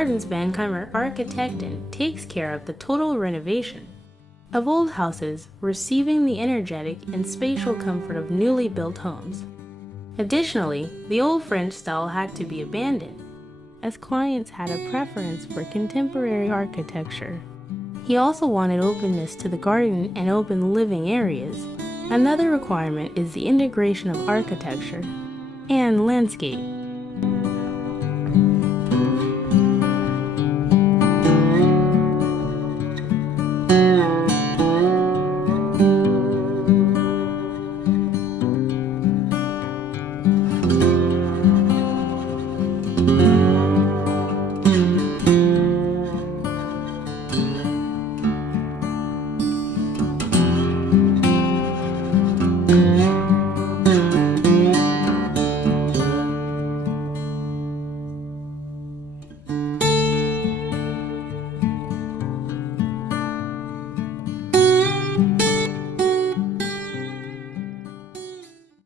Martensvancaimere.architecten takes care of the total renovation of old houses, receiving the energetic and spatial comfort of newly built homes. Additionally, the old French style had to be abandoned, as clients had a preference for contemporary architecture. He also wanted openness to the garden and open living areas. Another requirement is the integration of architecture and landscape.